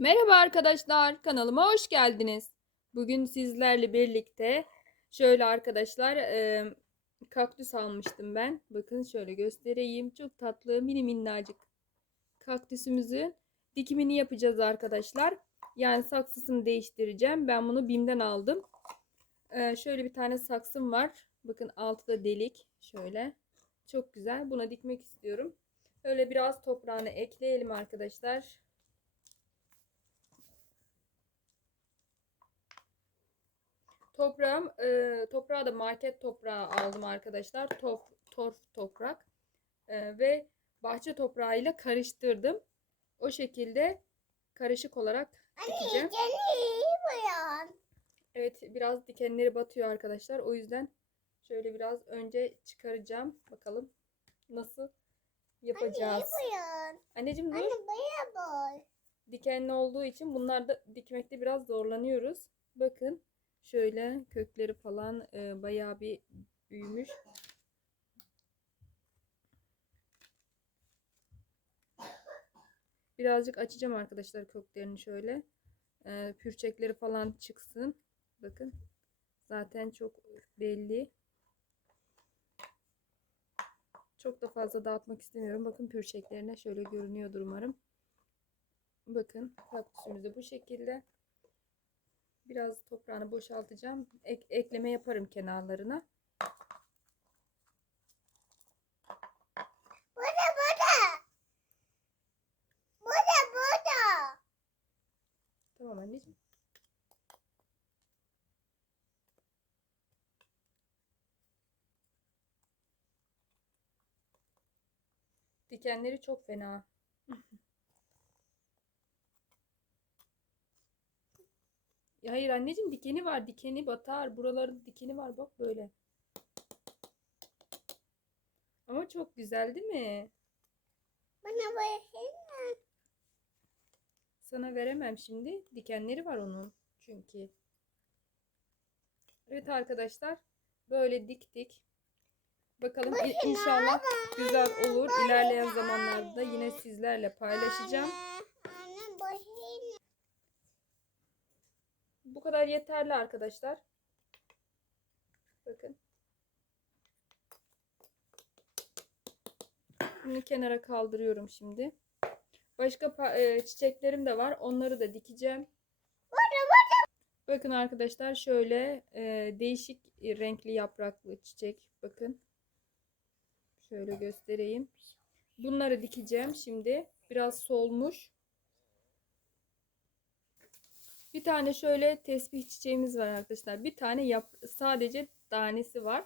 Merhaba arkadaşlar, kanalıma hoş geldiniz. Bugün sizlerle birlikte şöyle arkadaşlar e, kaktüs almıştım ben. Bakın şöyle göstereyim. Çok tatlı mini minnacık kaktüsümüzün dikimini yapacağız arkadaşlar. Yani saksısını değiştireceğim. Ben bunu BİM'den aldım. E, şöyle bir tane saksım var. Bakın altı delik. Şöyle. Çok güzel. Buna dikmek istiyorum. Öyle biraz toprağını ekleyelim arkadaşlar. Toprağım, e, toprağı da market toprağı aldım arkadaşlar. Tof, torf toprak. E, ve bahçe toprağıyla karıştırdım. O şekilde karışık olarak dikeceğim. Evet biraz dikenleri batıyor arkadaşlar. O yüzden şöyle biraz önce çıkaracağım. Bakalım nasıl yapacağız. Anneciğim dur. Anne bak. Dikenli olduğu için bunlarda dikmekte biraz zorlanıyoruz. Bakın şöyle kökleri falan e, bayağı bir büyümüş. Birazcık açacağım arkadaşlar köklerini şöyle. E, pürçekleri falan çıksın. Bakın. Zaten çok belli. Çok da fazla dağıtmak istemiyorum. Bakın pürçeklerine şöyle görünüyordur umarım. Bakın kaktüsümüz de bu şekilde. Biraz toprağını boşaltacağım. Ek, ekleme yaparım kenarlarına. Burada burada. Burada burada. Tamam anneciğim. Dikenleri çok fena. Hayır anneciğim dikeni var. Dikeni batar. Buraların dikeni var. Bak böyle. Ama çok güzel değil mi? Bana versene. Sana veremem şimdi. Dikenleri var onun. Çünkü. Evet arkadaşlar. Böyle diktik. Bakalım inşallah güzel olur. İlerleyen zamanlarda yine sizlerle paylaşacağım. Anne, anne versene. Bu kadar yeterli arkadaşlar. Bakın. Bunu kenara kaldırıyorum şimdi. Başka e, çiçeklerim de var. Onları da dikeceğim. Bakın arkadaşlar şöyle e, değişik renkli yapraklı çiçek. Bakın. Şöyle göstereyim. Bunları dikeceğim şimdi. Biraz solmuş. Bir tane şöyle tesbih çiçeğimiz var arkadaşlar. Bir tane yap sadece tanesi var.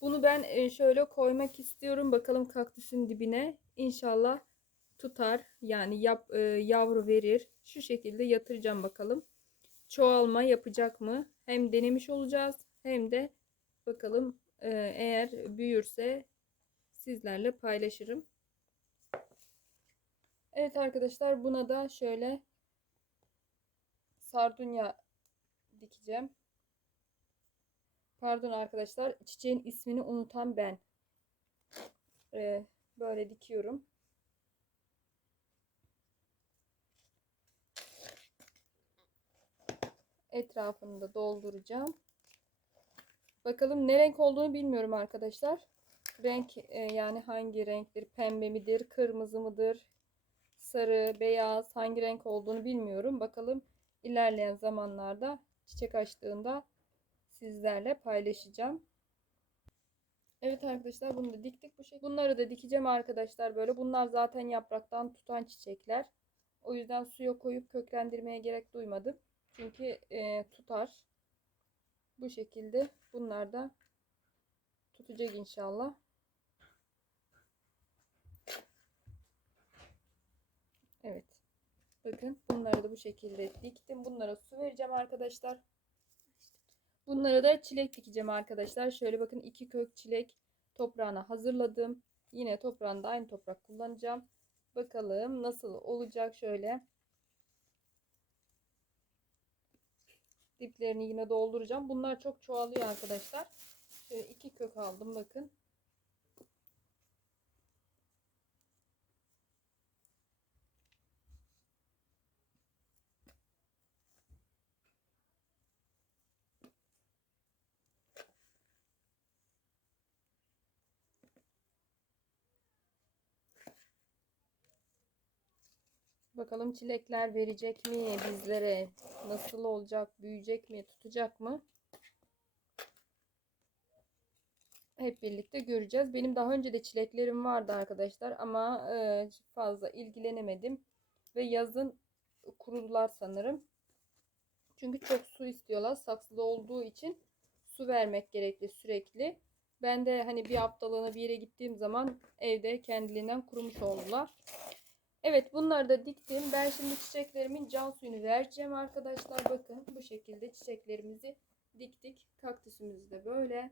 Bunu ben e, şöyle koymak istiyorum. Bakalım kaktüsün dibine. İnşallah tutar. Yani yap, e, yavru verir. Şu şekilde yatıracağım bakalım. Çoğalma yapacak mı? Hem denemiş olacağız. Hem de bakalım e, eğer büyürse sizlerle paylaşırım. Evet arkadaşlar buna da şöyle sardunya dikeceğim. Pardon arkadaşlar çiçeğin ismini unutan ben. Ee, böyle dikiyorum. Etrafını da dolduracağım. Bakalım ne renk olduğunu bilmiyorum arkadaşlar. Renk e, yani hangi renktir? Pembe midir? Kırmızı mıdır? Sarı, beyaz hangi renk olduğunu bilmiyorum. Bakalım ilerleyen zamanlarda çiçek açtığında sizlerle paylaşacağım. Evet arkadaşlar bunu da diktik bu şekilde. Bunları da dikeceğim arkadaşlar böyle. Bunlar zaten yapraktan tutan çiçekler. O yüzden suya koyup köklendirmeye gerek duymadım. Çünkü e, tutar. Bu şekilde bunlar da tutacak inşallah. Evet. Bakın bunları da bu şekilde diktim. Bunlara su vereceğim arkadaşlar. Bunlara da çilek dikeceğim arkadaşlar. Şöyle bakın iki kök çilek toprağına hazırladım. Yine toprağında aynı toprak kullanacağım. Bakalım nasıl olacak şöyle. Diplerini yine dolduracağım. Bunlar çok çoğalıyor arkadaşlar. Şöyle iki kök aldım bakın. Bakalım çilekler verecek mi bizlere? Nasıl olacak? Büyüyecek mi? Tutacak mı? Hep birlikte göreceğiz. Benim daha önce de çileklerim vardı arkadaşlar ama e, fazla ilgilenemedim. Ve yazın kurudular sanırım. Çünkü çok su istiyorlar. Saksıda olduğu için su vermek gerekli sürekli. Ben de hani bir haftalığına bir yere gittiğim zaman evde kendiliğinden kurumuş oldular. Evet bunları da diktim. Ben şimdi çiçeklerimin can suyunu vereceğim arkadaşlar. Bakın bu şekilde çiçeklerimizi diktik. Kaktüsümüz de böyle.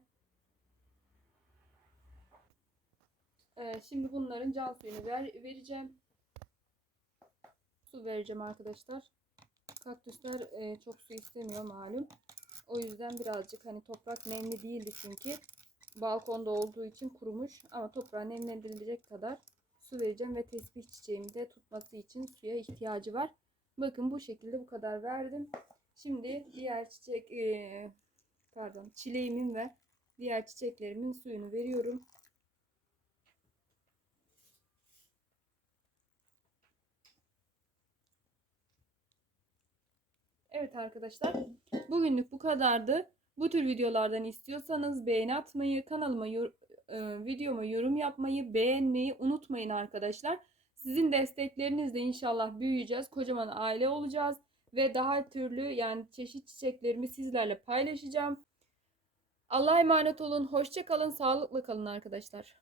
Ee, şimdi bunların can suyunu ver, vereceğim. Su vereceğim arkadaşlar. Kaktüsler e, çok su istemiyor malum. O yüzden birazcık hani toprak nemli değildi çünkü. Balkonda olduğu için kurumuş ama toprağı nemlendirilecek kadar su vereceğim ve tesbih çiçeğimi de tutması için suya ihtiyacı var. Bakın bu şekilde bu kadar verdim. Şimdi diğer çiçek e, pardon çileğimin ve diğer çiçeklerimin suyunu veriyorum. Evet arkadaşlar bugünlük bu kadardı. Bu tür videolardan istiyorsanız beğeni atmayı, kanalıma e, videoma yorum yapmayı, beğenmeyi unutmayın arkadaşlar. Sizin desteklerinizle inşallah büyüyeceğiz. Kocaman aile olacağız ve daha türlü yani çeşit çiçeklerimi sizlerle paylaşacağım. Allah'a emanet olun. Hoşça kalın. Sağlıklı kalın arkadaşlar.